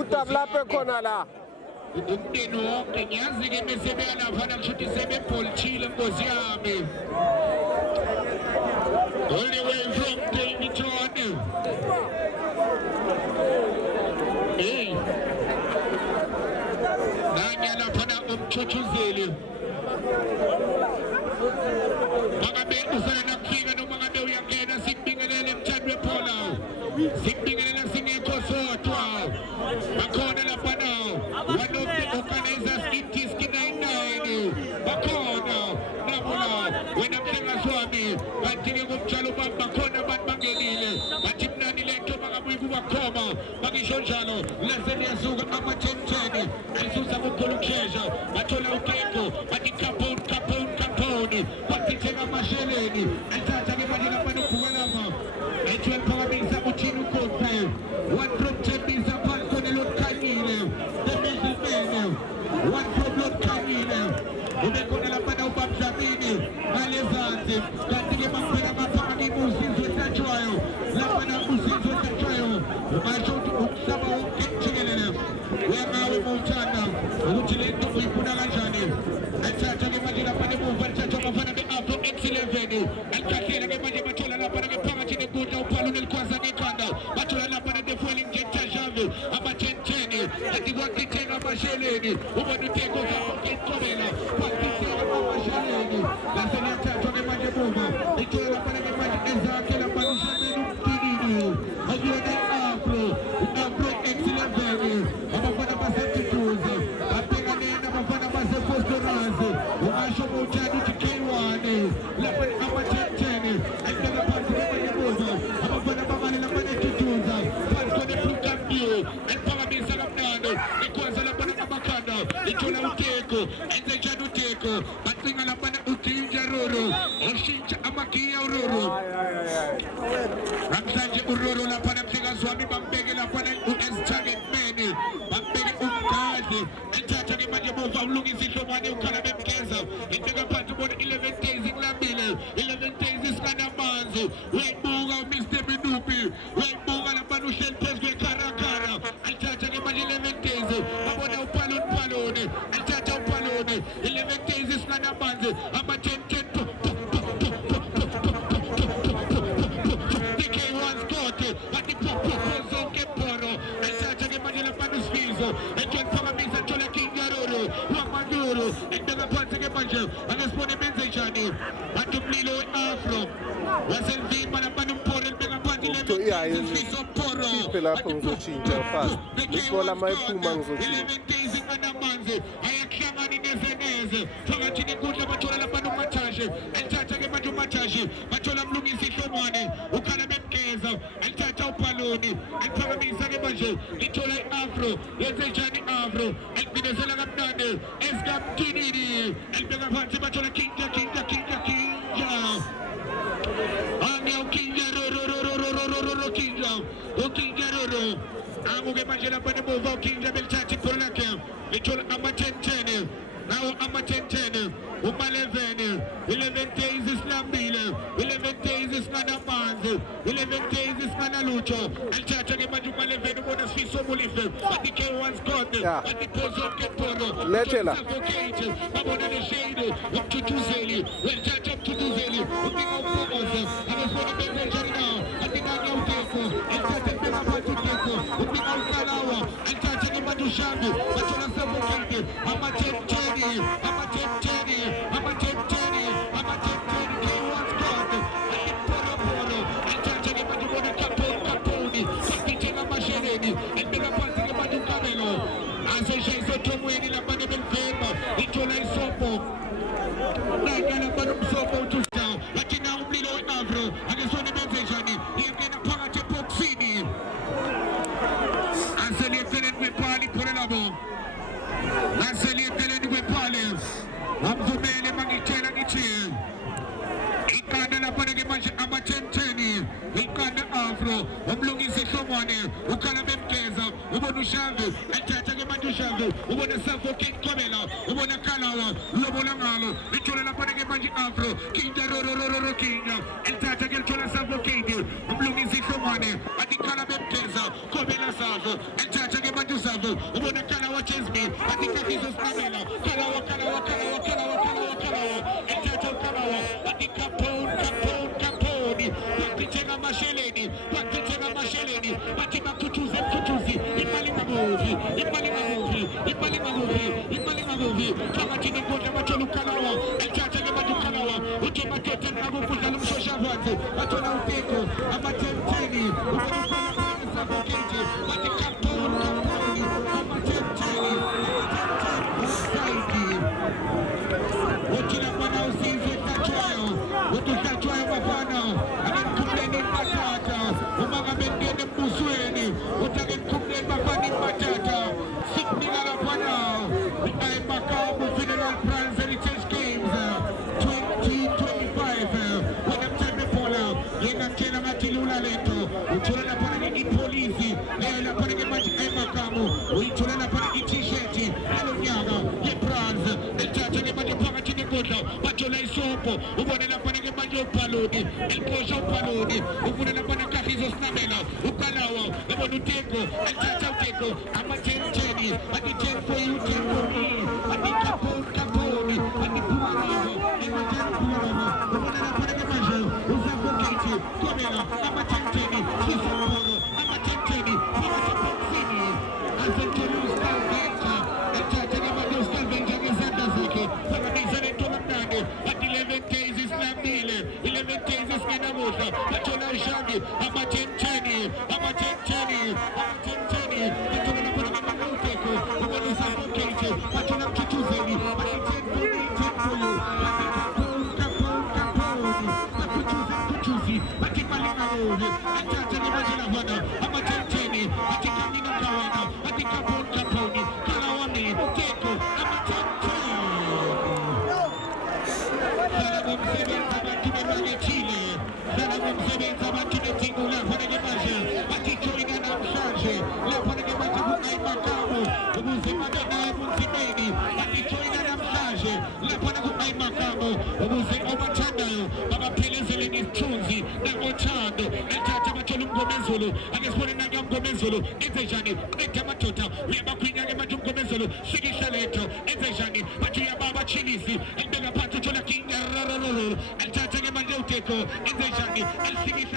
utabla pe khona la umndeni wonke ngiyazi-ke mesebeyalafana kushuthi sebepholithile nkosi yami all the way from Daveyton. Hey nanyalaphana umthuthuzeli mangabe ufana nakufika noma ngabe uyangena sikubingelele emthando wephola sikubingelela singekho sodwa bakhona lapha nawo one of the organizers in Diski 99 bakhona nabula wena mhlengazwami bathi-ke kumjalo bami bakhona abantu bangenile bathi mnani lento bangabuyi kubakhoma bakisho njalo lase liyasuka ama-1010 alisusa kukhulu ukhesha bathola ukeko bathi kaponi basitheka amasheleni athatha-ke manje lapha nokhuka lapha ayithwele phakamisa uthini ukofe one from Tembisa phansi khona lokukhanyile the middleman one from lokukhanyile ube khona lapha na ubabdlamini ngalezansi kanti-ke bakuphela ngaphakathi usizwe esatshwayo lapha na usizwe esatshwayo basho ukuthi umhlaba wonke jikelele uyangawe mawuthanda ukuthi le nto uyifuna kanjani athatha-ke manje lapha nemuva lithatha abafana be-afro x11 alikhahlele-ke manje bathola lapha-ke phakathi nenkundla uphalu nelikhwaza ngekhanda bathola lapha nefuel injector jave ama-1010 kanti kwakithenga amasheleni ubona uthengo zakokeqobela kwakithenga amasheleni lase liyathathwa-ke manje muva lithola lapha-ke manje ezakhe lapha lishameni umdinini akuyona i-afro x11 abafana baseduduze babhekanena abafana basefostorazi ungasho bawuthanda ukuthi K1 lapha ama-1010 akubeka phansi kwemanyeboza abafana bamane lapha neduduza phansi khona eblukambio aliphakamisa kamnando ikwaza lapha namakhanda ithola uteko enze njani uteko bacinga lapha udinja roro oshintsha amagiya uroro namhlanje uroro lapha namhlekazi wami bambeke lapha u-S-Target Man bambeke umgadli ethatha-ke manje muva ulungisa ihlomwane ukhala bemgeza inteka phansi ubona 11 days ikulambile 11 days isinganamanzi uyayibuka uMr Minupi uyayibuka lapha uhleli phezu kwekharakara alithatha-ke manje 11 days babona uphaloni alithatha uphaloni 11 days isinganamanzi ama-1010 K1 Scott bathi zonke ebhoro alithatha-ke manje lapha usifiso etshoni phakamisa thola kingaroro wamanduro ekubeka phansi-ke manje angesibone benze njani bathi umlilo we-afro waselvimba lapha nomphoro elibeka phansi lefisophoro khiphe lapho ngizotshintsha fast ngikola amayiphuma ngizotshintsha 11 days inganamanzi ayakuhlangani nezeneze phakathi nenkundla bathola lapha nomathashe alithatha-ke manje umathashe bathola mlungisa ihlomwane ukhala bemgeza alithatha uphaloni aliphakamisa-ke manje lithola i-afro yenze njani i-afro alibinezela kamnandi esikamtinini alibeka phansi bathola kinja angiyawukinja kinja ukinja roro anguke manje lapha nemuva ukinja belithatha ibhola lakhe lithola ama-1010 nawo ama-1010 11 days isilambile 11 days isinganamanzi 11 days isinganalutho alithatha-ke manje uma-11 ubona sifiso omulife bathi K1 Scott bathi phozonke ebhoro lethela babona neshade umthuthuzeli welithatha umthuthuzeli ubika uphongoze abesibona benze njani nawo adinganya uteko alithatha ebeka phansi uteko ubika ukalawa alithatha-ke manje ushangu bathola sefokade ama-1010 K1 Scott aliphorobhoro alithatha-ke manje ubona kaponi sakithenga amasheleni elibeka phansi-ke manje ukabelo aseshayisethomweni lapha nebelivemba ithola isobho nanya lapha nomsobho uthusda bathi nawo umlilo we-afro angesona benze njani iyangena phakathi ebhokisini aseliyeceleni kwepali khona labo aseliyeceleni kwepali amvumele mangitshela ngithi iqanda lapha-ke manje ama-1010 iqanda afro umlungisa ihlomwane ukhala bemgeza ubona ushavu alithatha-ke manje ushavu ubona safokate qobela ubona kalawa lobona ngalo lithola lapha-ke manje afro kinja roro kinja elithatha-ke lithola safokate umlungisa ihlomwane adikala bemteza kobela savo echacha ke manje savo ubona kala wa Chesme adika kizo stamina kala wa echacha kala wa adika kaponi wakitega masheleni kutuzi imali magovi kama tini kota macholu kalawa echacha ke manje kalawa utoma tete na kufuza lumshosha vati atona uteko amatenteni ubona Sabokete, but the Capone, Amatenteni, Saiki. What you have now sees is that trial. What is that trial of Hana? And then complaining Matata, Umaga Bendem Busweni, what again complain Bafani Matata, Sydney Alapana, the Aimakabu Federal France Heritage Games 2025. When I'm telling you, Paula, you're not telling Matilula Leto, you're polisi leo napana ke maji makamu uitulana pana t-shirt alonyaga ye bronze echacha ke maji paka chini kota bachola isopo ubone napana ke maji opaloni elposho opaloni ubone napana kahizo snamela ukalawa ubone uteko echacha uteko amatenteni adi ten for you ten for me adi kaponi adi pumaravo imaten pumaravo ubone napana ke maji usafoketi komela amatenteni kisaporo at 11 days is Nambile, 11 days is Minamusa, Patola Shagi, Amatenteni, Patola Panamuteko, Umanisa Bokete, Patola Kituzeni, Capone, Kutuzi, Patimalina, Atachani Majilavana, Amatenteni, Atikamina Kawana, Atikapone, Kalawani, Teko, Amatenteni.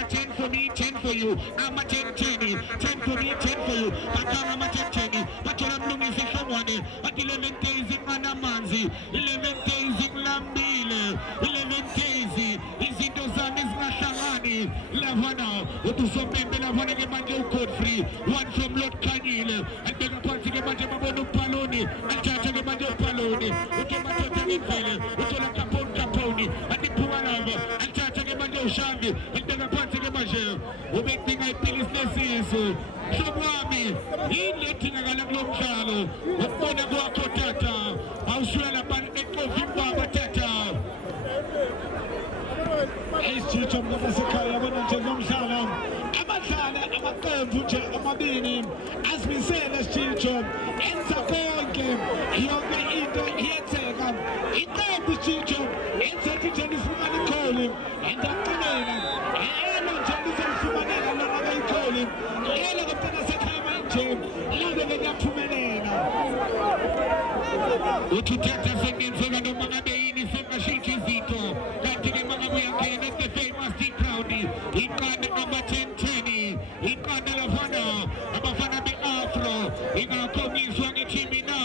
Ten for me, 10 for you. I'm a 10 for me, 10 for you. But I'm a 10, but I'm looking for someone. At 11 days in Manamanzi, 11 days in Lambile, 11 days in Zindozanis Nashahani, Lavana, to some people Lavana Gemanjo code free, one from Lord Kanil, and then a party Gemajo Paloni, and Chacha Gemajo Paloni, Utomato Tanifele, Utola Capone, and the Puanava, and Chacha Gemajo Shangi, and then a party Gemajo, who make thing I feel is necessary. So, Wami, he letting a galaglo chalo, upon a guacotata, Australia, but it goes in Babatata. Chicho Mnamasakaya Wananjam Salam, Amatana, Amakambuja, Amabini, as we say, as Chicho, it's a ball game. Yoga Indo, Yetega, Ita Chicho, it's a teacher is money calling, and the Kanana, and Jennifer Fumanana, they call him, all of the Penasakama team, leading it up to Manana. Ututata Sekin Zegano Magabeini Sekashiki Zito, Kanti Magabuya, the famous T-Crowdy, he got the number 10, he got the Lavana, Abafana the Afro, he got coming Swami Chimina.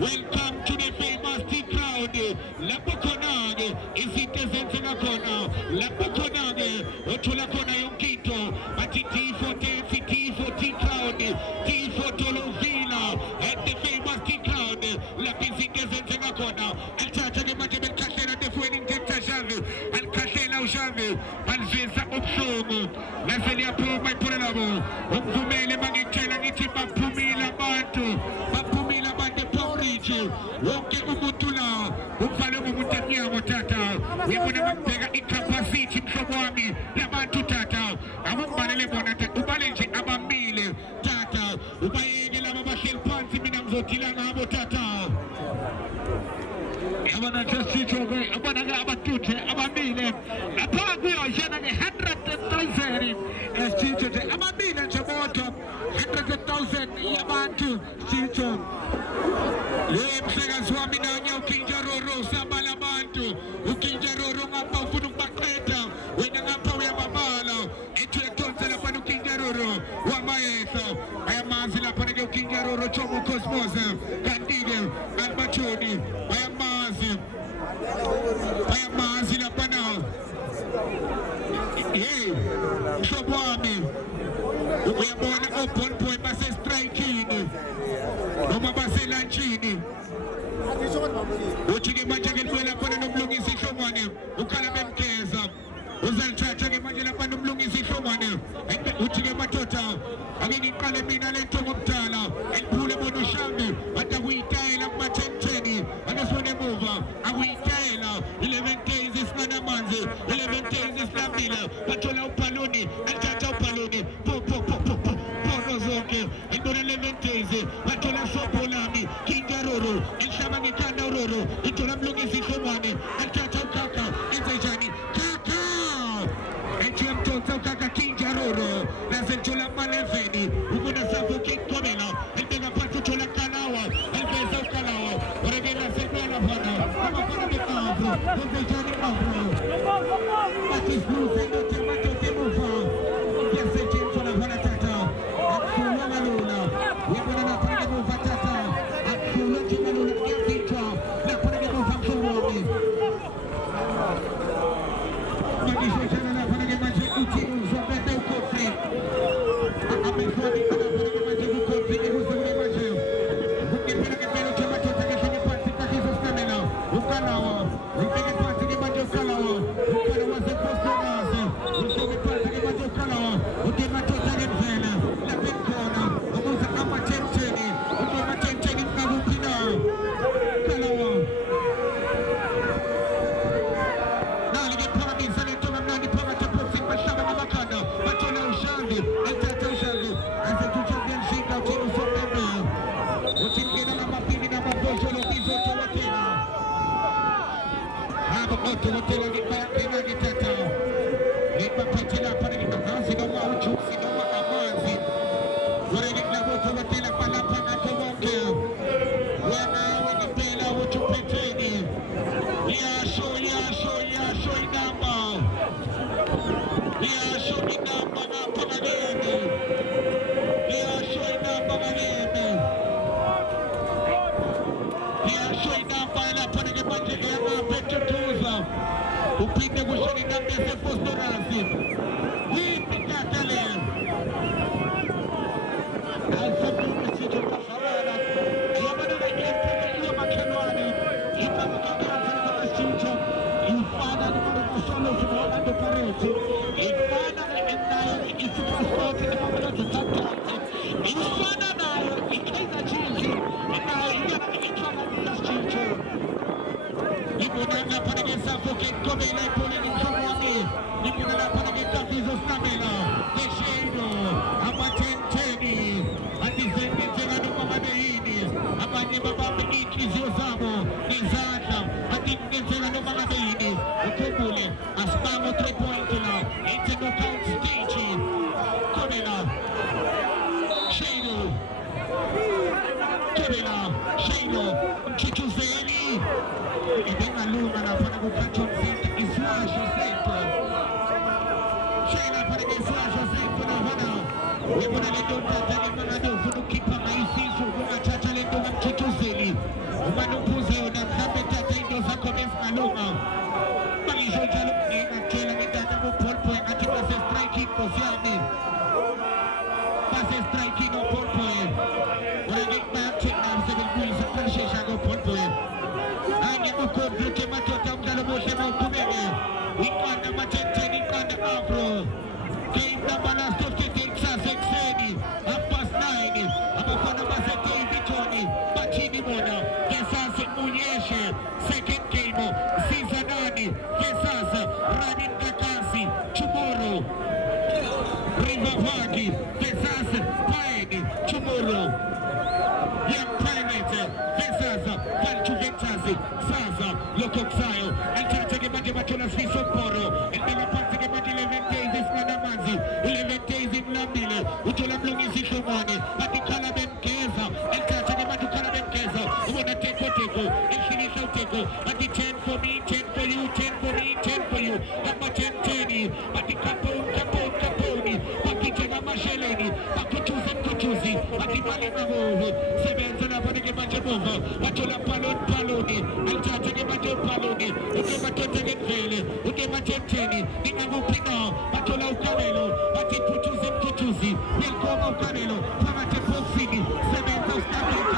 Welcome to the famous T-Crowdy, Lapoconade, is it the Zentelacona, Lapoconade, Otulacona Yonkito, but T for T-Crowdy, T for Tolovina, and the famous T-Crowdy, Lapizika Zentelacona, and Tata de Matabel Casella, the Fueling Tetajavi, and Casella Javi, and Zesa Opsomo, Nazalia Pro, my Purelabo, Umfumele Magitela, Nitiba Pumila Bantu, Pumila Bande Porridge, Woke Umutula, Umfalo Mutania Motata, we would have taken incapacity from Wami, Labantu Tata, Amambale Monata, Ubalenji, Abamile, Tata, Ubaye, Lamabashel Panti, Minamzotila, Tata. Abana Chicho, Abana Abatute, Abamile, Apago, Jana, 100,000 as Chicho, Roro wa Maeta aya mazila panege King Roro Chomo Cosmos Kandige Albachoni aya mazila pana Shobwami we are born open point base striking Noma base lanchini Uchige majage kwela pana nomlungi si shomwane ukala memkeza uzalchacha ke majela pana nomlungi si shomwane uchige matota agini kale mina lento mtala elpule bono shambi atakuitaela machenteni anasone mova akuitaela 11 days is nana manzi 11 days is lamila patola upaloni alchacha upaloni zoke endora 11 days patola sobolami King Roro elshamani kana Roro itola mlungisi shomwane alchacha kaka enzejani kaka etiam tota kaka King Roro nasentola maleveni ukuna safu kikomela endega patu tola kanawa elbeza kanawa oregela sebela bana kama kuna mikavu enzejani mabro patis blue sendo tomato temufa enzejani tola bana tata akula malula yebona na panga mufa tata akula timalula kitu na panga mufa mshomoni Madisho chana na panga maji utimu zopete ukofi amefoni pana panga maji ukofi uzuri maji ukipenda kipendo chama chote kwenye pasi tatizo stamina ukalawa ukipenda pasi ni maji ukalawa ukalawa se postonase ukipenda pasi ni maji ukalawa ukipenda chote ni mzela na penkona umuza ama chemcheni ukipenda chemcheni mkabukina ukalawa upinde kushini na mbese postorasi wipi katale alfabu mesijo kafawala yamani na kente iyo makenwani itamu kamera zilizo mesijo ifana ni mwana kusolo sumola do pareti ifana na endayo ni isupastoti ni mamela tutatati ifana nayo ikaiza chizi endayo iya na ikifana nila chicho Nikunanga panage safoke komela pole ni chomwani Nikunanga panage kafizo stamela Desheino Amatenteni Andizenge zerano mamadeini Amanye mabambe ikizio zamo Nizata Andinge zerano mamadeini Utobule Aspango 3 point now It's a knockout stage Komela Sheino Komela Sheino Mchichuzeni Ibena luma na pana kukacho mzito Iswasho zeto Shena pana iswasho zeto na wana Webona lendo tatani mangado Funu kipa maisisu Kuna chacha lendo wa mchicho zeli Umanupuze una mzambe tata indo zako mefna luma Malisho jalo Nina kela nidana mupolpo Ati base strike ko siami Base strike no polpo Uragik bayak na Msebel kuisa Kanshesha go polpo Anya mukobruke matota mdalo moshe maukumege Ikanda machete ikanda afro Keita balas tofte Texas exeni Ampas 9 Amafana masete ibitoni Bachini mona Kesase munyeshe Second game Zizanani Kesasa Ranin kakasi Chumoro Rivavagi Kesase Paeni Chumoro Young Primate Kesasa Valchuventasi Sasa Lokoksayo Alchacha Gemage Machola Sviso Poro Endega Pati Gemage 11 days is Nanamanzi 11 days in Nambile Uchola Mlungi Zishomani Ati Kalabem Keza Alchacha Gemage Kalabem Keza Uwana Teko Elfinisha Teko Ati 10 for me, 10 for you, 10 for me, 10 for you Kama 10 Ati Kaponi Paki Tena Mashele ati mali magogo sebenza na pale kibanje bovu watola paloni alitaje kibanje paloni ukema tete vele ukema teteni ningavu pino watola ukanelo ati tutuzi welcome ukanelo kama tepofini sebenza stability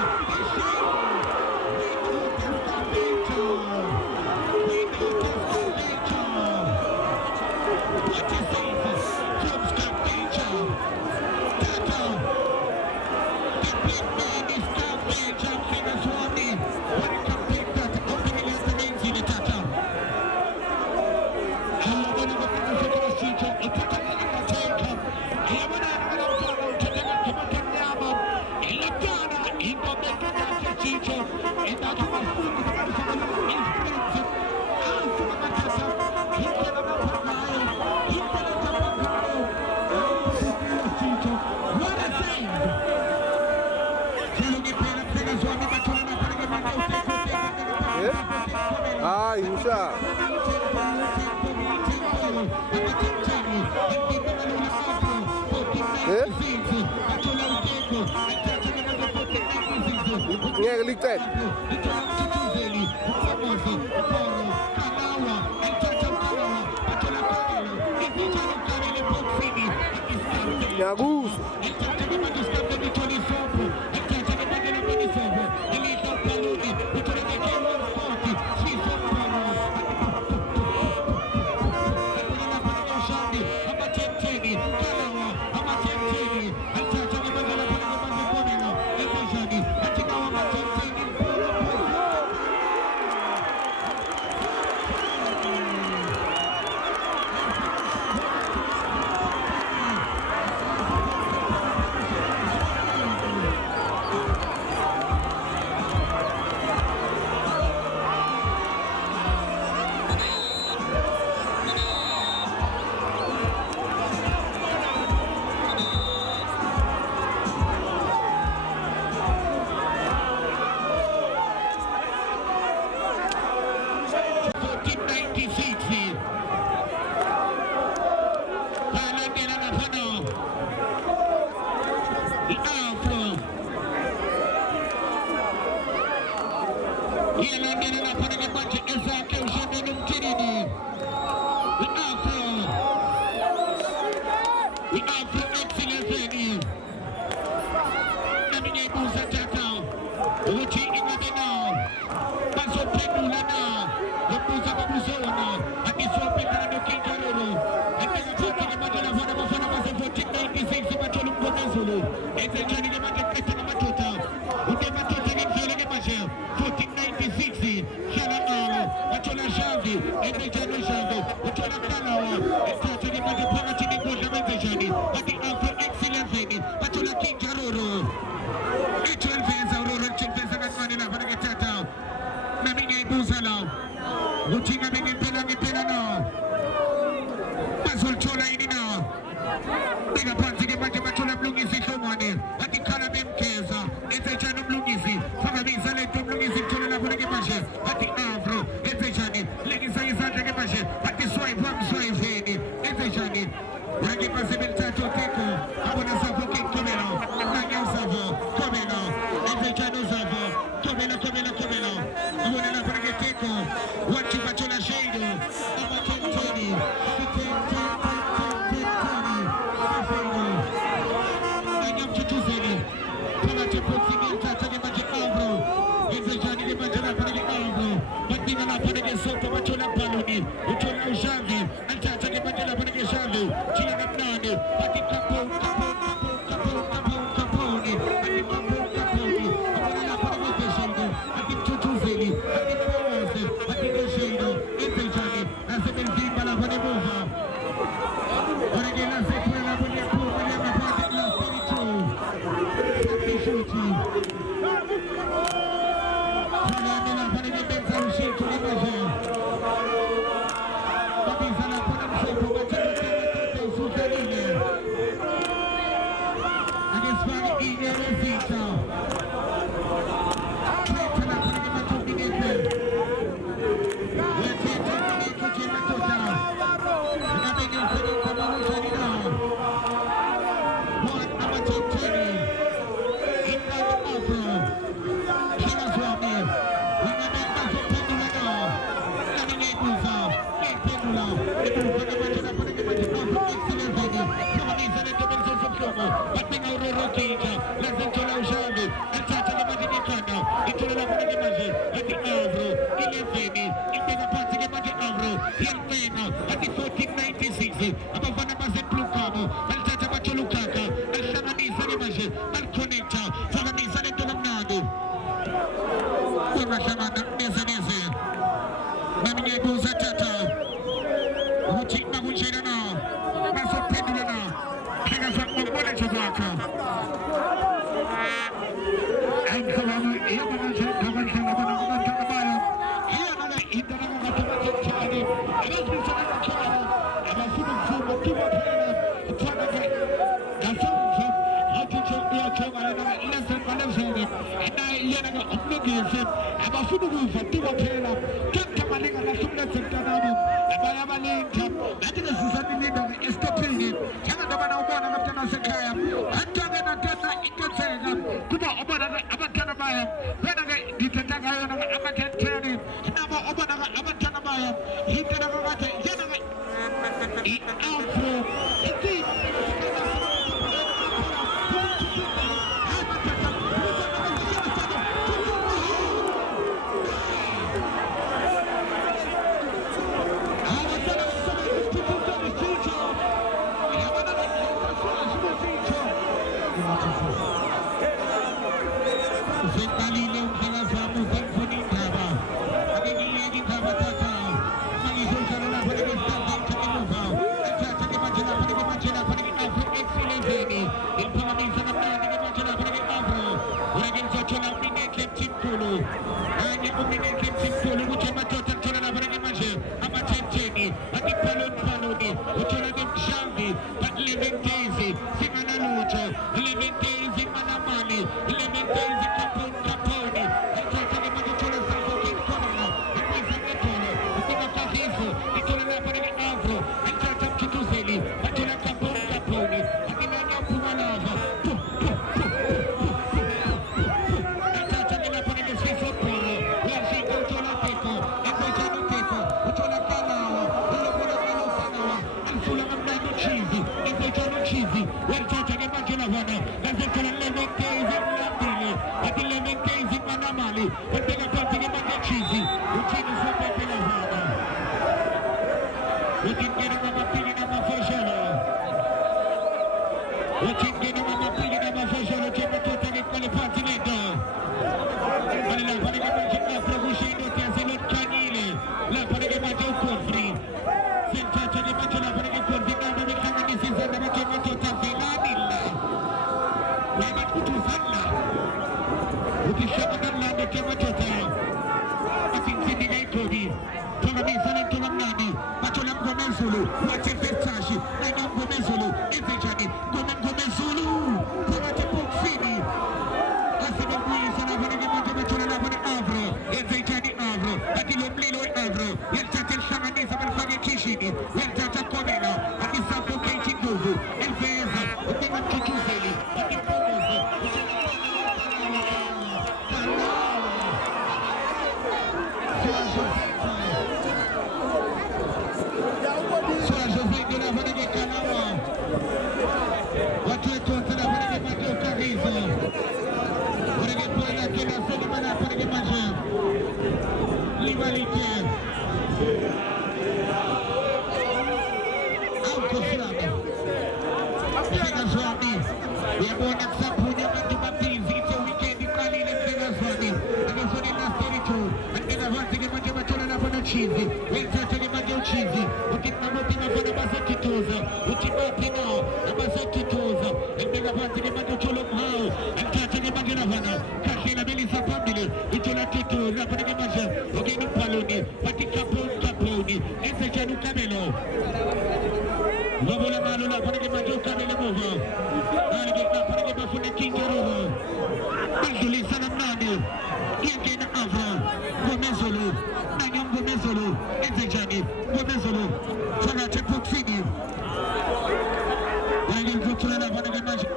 Insha. Ngeke licele. Nyaguzo. Lomo, Patinga Rorokija, Lazentola Ujabi, and Tata Magicana, Itola Magimaji, at the Avro, Ileveni, Ilpena Patinga Magi Avro, Yelmeno, at the 1496, Abavana Bazet Lucamo, and Tata Macholukaka, and Shamani Sanimaji, and Connecta, Famani Sanitolamnado. Shamana, Nezanese, Mammy Buza Tata, Uchi Maguchina now, Maso Pendula, Kingers of Mogonachaka. And Kalama, Yamacha, here another international Chadi, and as we said, and I should have seen the two of them, the target, that's all. How to check the Choma, and I Yanaga obligation, and I should have for two of them, Kamaling and I should have said Kanamo, and I have a link, that is a Susanni of escaping, Canada, Sekaya, and Tana Ikatega, Kuba Obana Abatanabaya, Renagade, Ditagayana, Amakan Training, Nama Obana Abatanabaya, Hitanabata, Yanaka, Outro, indeed.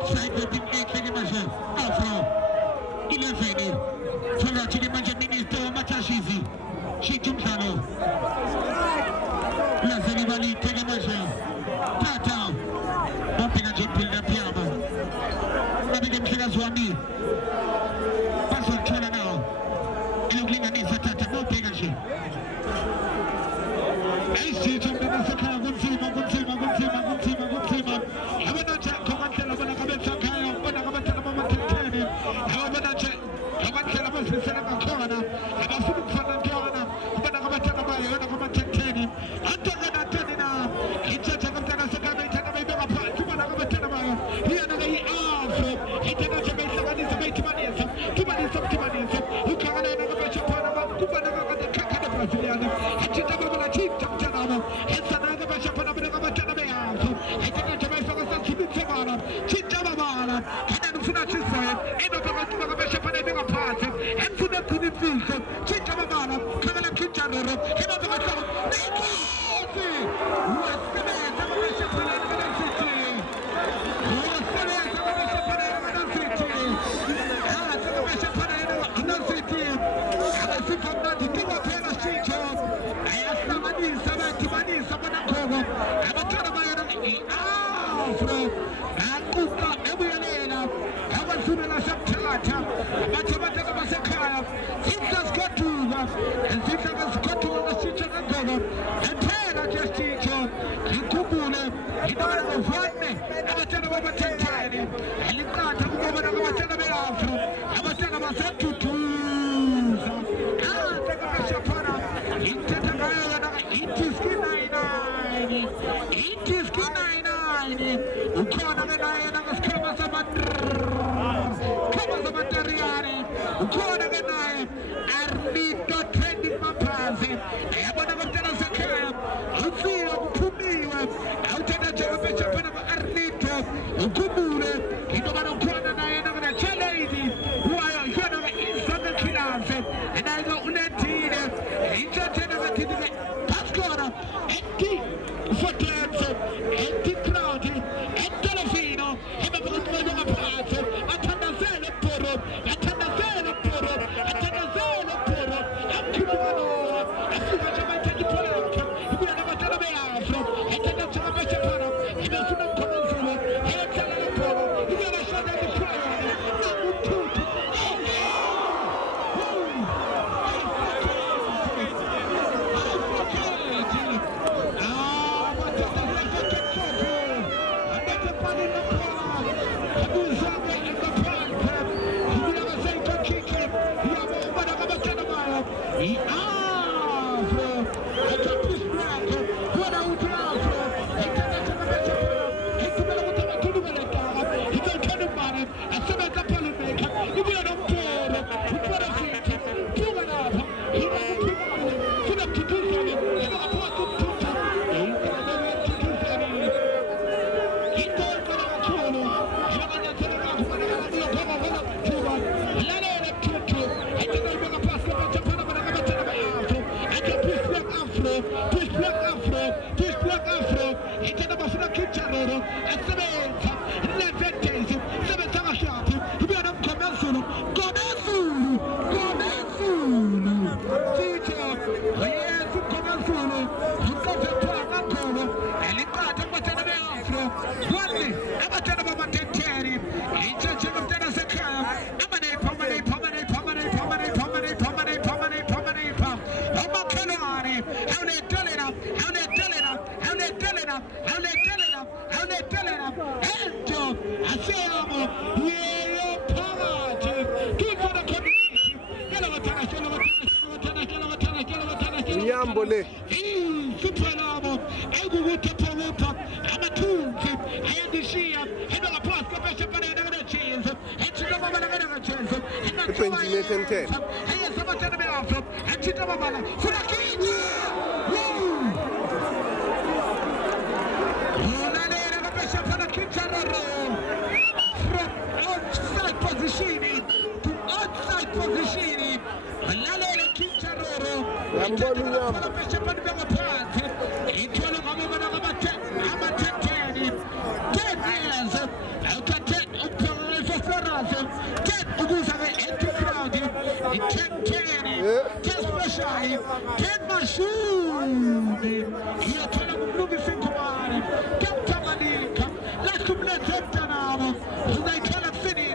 Side Bani. Pasal China now. Iluglingan ni sa tata mo pegan siya. Ay Chichom na sa kaya gunsima. Hawa na siya kumantela mo na kabit sa kaya. Wala ka matela mo matitinin. Hawa na siya kumantela mo sa sarang ang kona. Hawa sumuksan ng kona. Wala ka matela mo. Wala ka matitinin. Anto ka natin na. Ichachakam na sa kaya. Itana may mga pa. Wala ka matela mo. Hiya na kayo afro. Itana siya may sabani sa may timanisap. Ukaka na nakapasya pa naman. Kupa nakakada Braziliano. At siya naman na chintap siya naman. At sa nakapasya pa naman nakamatya na may afro. Itana siya may sa sunod sa malam. Chintap malam. Kaya nung sunatsin sa'yo. Nakapasya pa na yung mga pasa. At sunod kunin filso. Chintap malam. Kaya lang kincharero. Kaya nakapasya ko. Naikosi! Waskamen. Nakapasya pa na naman ang city. Waskamen. Nakapasya pa na naman ang city. Nakapasya pa na naman ang city. Nakapasya pa na titima pera Chicho. Ayas naman timanisa pa ng kogo. Kapasya na ba yun ang afro. Nakuka. Ebuyanela. Kapasya na sa tata. Kapasya naman sa kaya. Sipsas kotuga. And sipsas kotuga na Chicho ng kogo. And pera just Chicho. Ikubule. Hinaman ang fane. Kapasya naman matintani. Alikata mo ba na kapasya na may afro. Kapasya naman sa tutuza. Kapasya pa na. Itatagaya na itiski 99. Itiski 99. Ukona na na kama sa materiali. Ukona na Arnito trending mapazi. Ayaba na magtana sa kaya. Ufiwa kupumiwa. Autana chakapesha pa na Arnito. Ukubule. Ito ba ukona na na chalaidi. Huwayo yun ang isang na kinanse. Anaga unetine. Ito tena matitine. Pascora. Enti. Fortense. Enti Claudi. Enti Lofino. Iba pa kung mga paase. Atanda zelo puro. Atanda zelo puro. Atanda zelo puro. Enti Lumano. Asuka chama teki polaka. Ibuna na matala may afro. Atanda chama pa siya para. Iba sunang komonsulo. Haya chala na puro. Iba na siya na di kwaya. Namututu. Nyambole. Supernamo. Ego wuta pawuta. Amatunzi. Ayandishia. Hendo la pass. Kapesha pane na chance. Hechita mama na chance. Penjine 10-10. Hey, somebody tell me off. Hechita mama. Furakiji. Kapesha pane kicharo. From outside position to outside position. Lale kicharo. Kapesha pane bema pante. Itwala kama bana kama 10 years. Get my shoe. Here tell them to be single man. Get Tamanika. Let's come let them down. They tell them finish.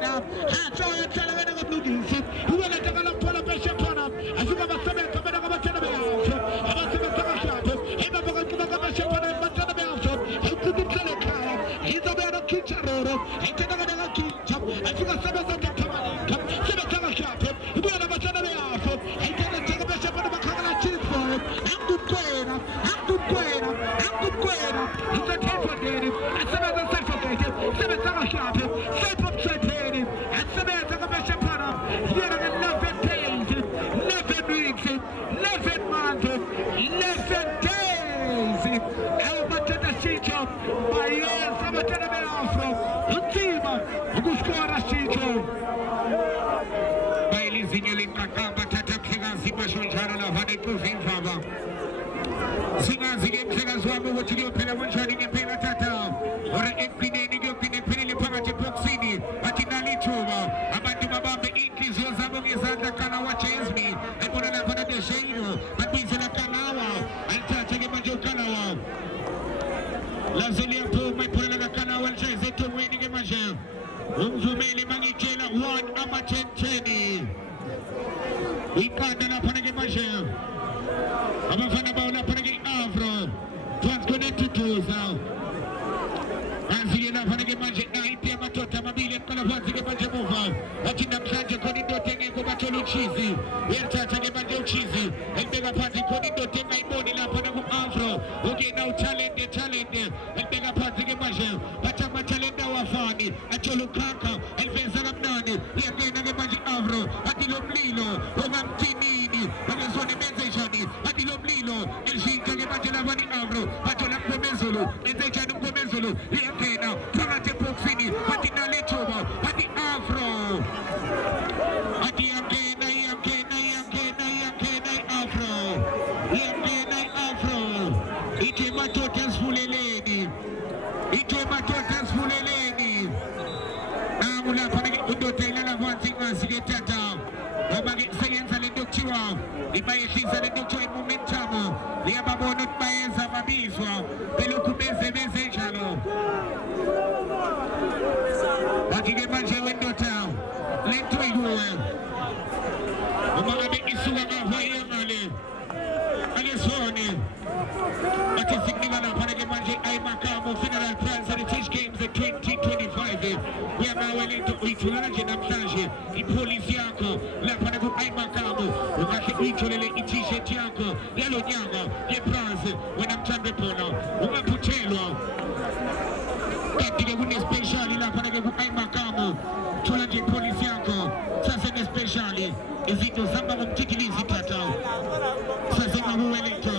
ukuskora Schicho bayilizinyo liqaqamba thatha mhlekazi bashonjana lavane kuvimvaba singazi-ke mhlekazi wami ukuthi kuyophela kanjani ngempela tata ora ekugcineni kuyogcina ephelile phakathi ebhokisini bathi nalithuba abantu babambe iy'nhliziyo zabo ngezandla kanawa Jasmine ebona lapha nadesheyino babizela kanawa alithathe-ke manje ukanawa laze liyaphuma iphula lakanawa lishayise ethongweni-ke manje umvumeli mangitshela 1 ama-10 iqanda laphana-ke manje abafana bawo laphana-ke i-Afro phansi konetuduza manje-ke laphana-ke manje nayiphi amadoda amabili eqala phansi-ke manje muva athi namhlanje khona indoda engekho bathola uchizi uyalithatha-ke manje uchizi elibeka phansi khona indoda engayiboni laphana ku-Afro ukena uthalente elibeka phansi-ke manje bathi amathalente awafani athola ukhakha eliveza kamnandi liyangena-ke manje i-Afro athi lo mlilo ongamthinini ongesona benzejani athi lo mlilo elishintsha-ke manje labani i-Afro bathola mgomezulu benzejani umgomezulu liyangena phakathi ebhokisini bathi nalithuba bathi Afro athi iyangena i-Afro iyangena i-Afro ithi madoda esivuleleni lapha-ke indoda ilala phansi ingazi-ke tata ngoba-ke seyenza lento okuthiwa ibayehlisa lento okuthiwa i-momentum liyababona ukuthi bayenza babizwa belokhu beze njalo bathi-ke manje wendoda lento ikuwe uma ngabe isuka ngapha iyangale akesone bathi sikunika lapha-ke manje ayimakamo Funeral Prize Heritage Games 2025 uyamawelento uyithulana nje namhlanje ipolisi yakho lapha ku-ayimakamo ungahle uyitholele i-t-shirt yakho yalo nyanga ye-prize wena mthande phona ungaphuthelwa kanti-ke kunespeshali lapha-ke ku-ayimakamo thola nje ipolisi yakho sasenespeshali izinto zihamba ngomthikilizi tata sasengakuwelento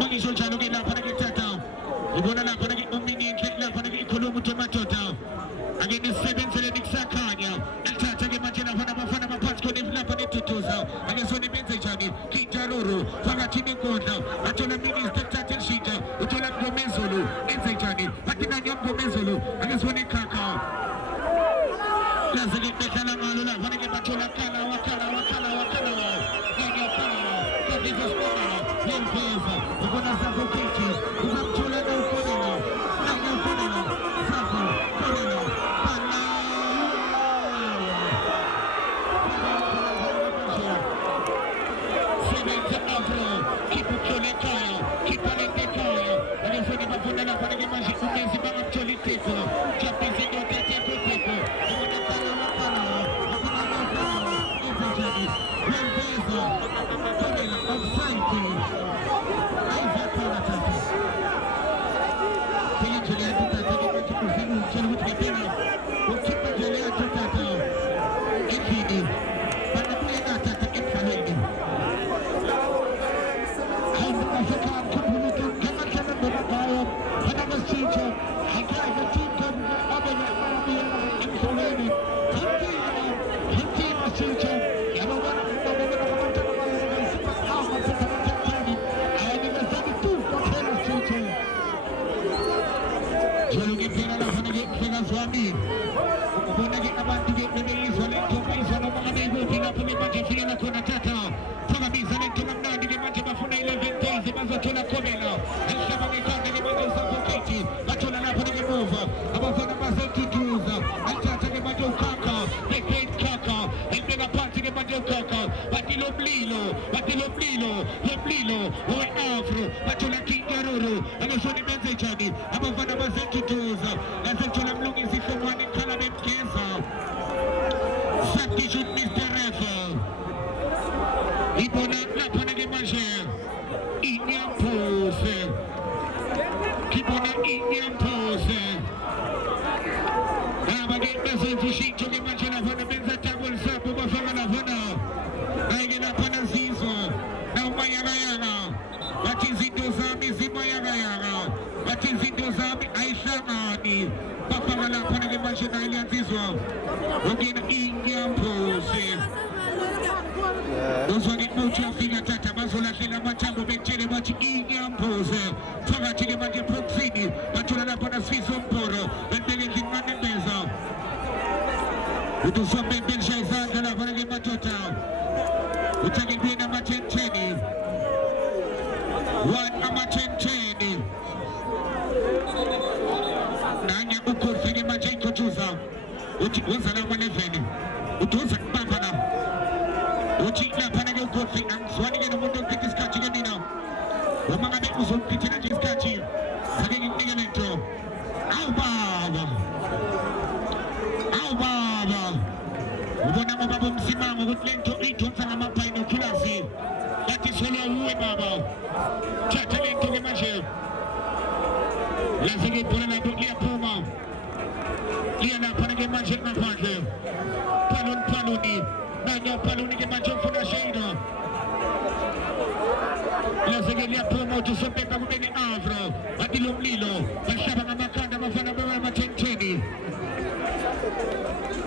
mangisho njalo-ke lapha-ke tata ubona lapha-ke umininhle lapha-ke ikhuluma ukuthi madoda ake nisebenzele kusakhanya alithatha-ke manje lapha nabafana baphansi khona lapha neduduza ake sona benze njani kintaruru phakathi nenkundla athola minister kuthatha elishintsha uthola mgomezulu enze njani bathi nanya mgomezulu ake sona ekhakha laze-ke behlala ngalo lapha-ke bathola kalawa yemveza ubona sakho kithi uzamthola nawufonela sakho fonela sebenza Afro khipha uhlole ekhaya khipha lento ekhaya alefoni bafona lapha-ke manje umezi bangamtholi iteko jabhizi indoda etekho iteko ubona kalawa enza njani yemveza fonela offside we-Afro bathola kintaruru abasoni benze njani abafana baseduduza nasethola mlungisi ihlomwane ikhala bemgeza substitute Mr. Refa ibona lapha-ke manje inyampose kibona inyampose aba-ke besenza ushintsho-ke manje laphana benza double sub bafaka laphana ayike laphana zizwa nawumayakayaka bathi izinto zami zimayakayaka bathi izinto zami ayihlangani bafaka mashina ilianzizwa wengine Inyampoze Dozoni mucho fina tata Mazola kila machambo Mechele machi Inyampoze Fanga chile maji proxini Machula la pana sfizo mporo Mbele kimane meza Utusombe mbelsha izanga la pana kima tota Utagi bina machencheni Wan amachencheni Nanya uko fenge majenko juza Uchi waza na maneveni Utuza babana Uchi na panage uko fenge Swani gena mundo kikiskachi genina Wamanga beku zumpi tina jiskachi Sagi nige lento Au baba Ubona mababu msimamo Kutlento ito Nsana mapa ino kulasi Lati solo uwe baba Chata lento gemaje Lazigi pole na Lia Puma Lia na panage maje na pake Paluni Nanya paluni ke maje Funa sheino Lazigi Lia Puma Utusombe Bagubeni Avro Badilum Lilo Mashaba na makanda Mafana bewa machencheni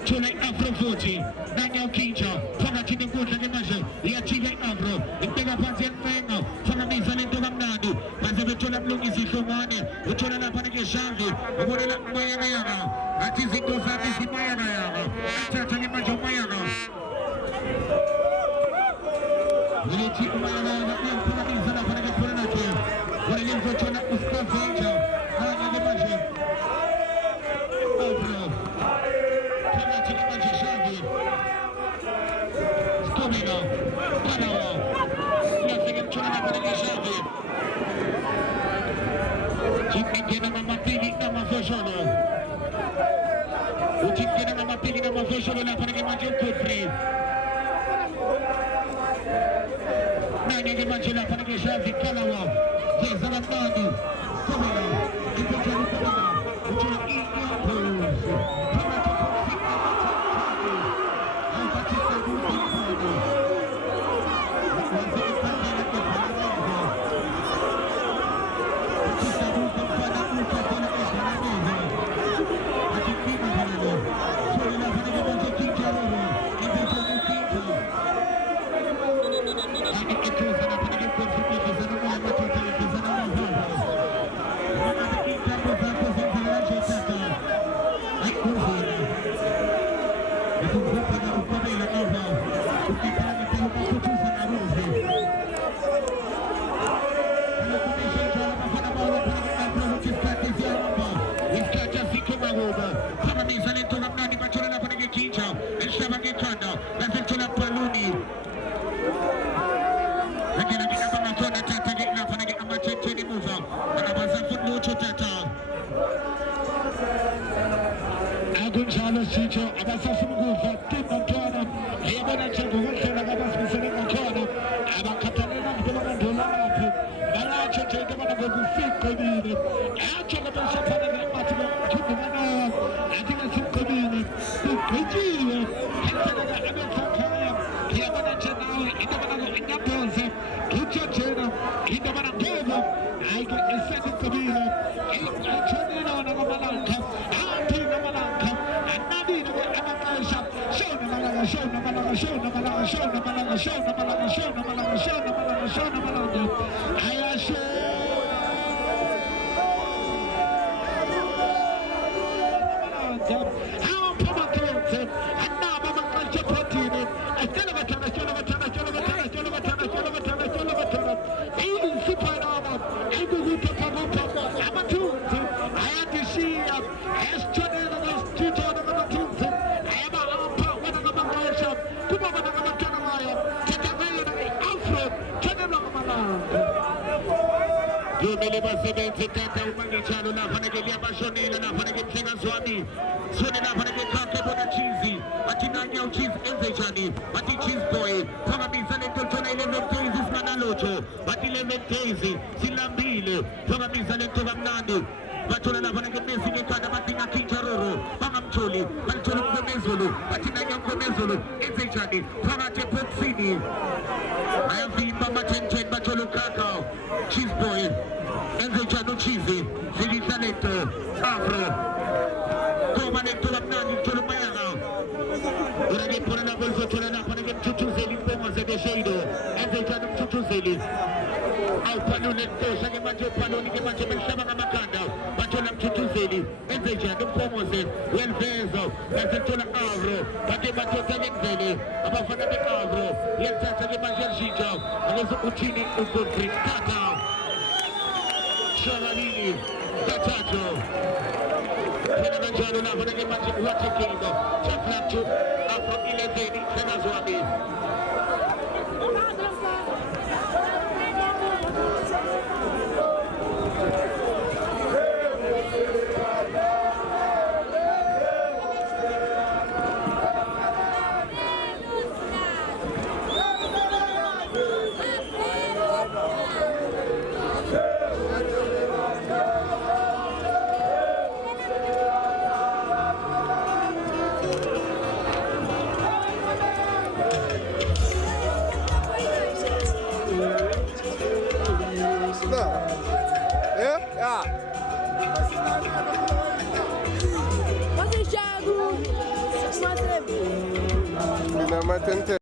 Chule Afro 40 Nanya Ukincha Fana chini nguza ke maje Lia chive Avro Impega panzi ya mfenga Fana misa lento gamnadu Panzi bechola mlungi zishomane Uchola la panage shangi Ubona la mayana yana Atizi doza misi mayana yana Chata ni majo mayana Nilichi mayana yana Nia mpuna misa la panage puna nake Wale limzo chola uskofu incha Nanya ke maje Avro Fana chini majo shangi Skomina Panawa Nia sege mchola la panage shangi Chipikena mama pili na mafosholo Uchipikena mama pili na mafosholo La panage maji ukufri Nanyage maji la panage shazi Kalawa Jeza la mnani Kumina Ipechani kumina Uchula Inyampoze Kama tukusi Albatisa Rupi Kano Wazee Pandela Kepanaza Batisa Rupi Mpana Uka Kona Kepanaza Atikima Panado Soli la panage maji Kinjaroro Ipecha Ukinja Ani Ekuza na panage Konfiki Kizana Mwa Matota Kizana Mwa Wana Kinjarro Zako Zinzala Jotaka Aikuzina Ituzupa na Ukabela Ava Ukipana Telu Makutuza na Ruzi Alukumisha Ijala Mafana Maula Panage Abra Hukiskati Ziaramba Iskacha Ziko Mahuba Sama Mizale Tola Mnani Machola La Panage Kinja Elshaba Gekanda Nazechola Paluni Lakini Kika Matona Tata Gekna Panage Amacheteni Muza Anabaza Futlucho Tata Agunjalo Chicho Abasafu Mugufa Tima Mtwana Yabana Chango Hutela Gabas Misani Mtwana Abakatanena Mtwana Ndola Apu Malacho Chete Mana Gugufiko Nini Acho Gabasha Panage Matima Kipu Manoa Atina Simko Nini Kujiwe Hentanaga Abekakaya Yabana Chenawe Indabana Inyampoze Kucho Chena Indabana Gogo Aika Esedi Kabila Chonina Nagamalaka Atina Malaka Anadi Amakaisha Shona Malaka Shona Malaka Shona Malaka Shona Malaka Shona Malaka Shona Malaka Shona Malaka Shona Malaka Ayasho How Papa Kate and now Mama Culture Protein I tell about even super normal I go with Papa I'm a two I had to see as Johnny was two to the two I am a part when I'm a workshop come on I'm a Canawaya take a very Alfred Canawaya Milima 70 Tata Umangi Chalo na Panagelia Bashonila na Panagimsenga Swami Swani na Panagekake Bona Cheesy Atinanya Cheese Enze Chani Ati Cheese Boy Kama Mizane Totona 11 days is Manalocho Ati 11 days Silambile Kama Mizane Toga Mnando Batola na Panagemesi Nekada Matinga Kinjaroro Panga Mcholi Bantolo Mkomezolo Atinanya Mkomezolo Enze Chani Kama Tepotsini Ayavimba Machenchen Batolo Kakao Cheese Boy Enze Chano Cheesy Sigi Talento Afro Roma ne tulak nani tulak mayaga. Uragi pura na bolso tula na panagim chuchu zeli pomo zebe sheido. Enze chanum chuchu zeli. Au panu netto sage manjo panu ni ke manjo bensaba ngamakanda. Manjo lam chuchu zeli. Enze chanum pomo ze. Wel vezo. Enze tula avro. Pake manjo zeli zeli. Aba fana be avro. Yenza sage manjo shija. Alezo uchini ukontri kata. Shavalini. Tatacho. Pena manjano na panagim manjo wache kilo. Chaplacho. Afro ile zeli. Tena zwami. Ina matente.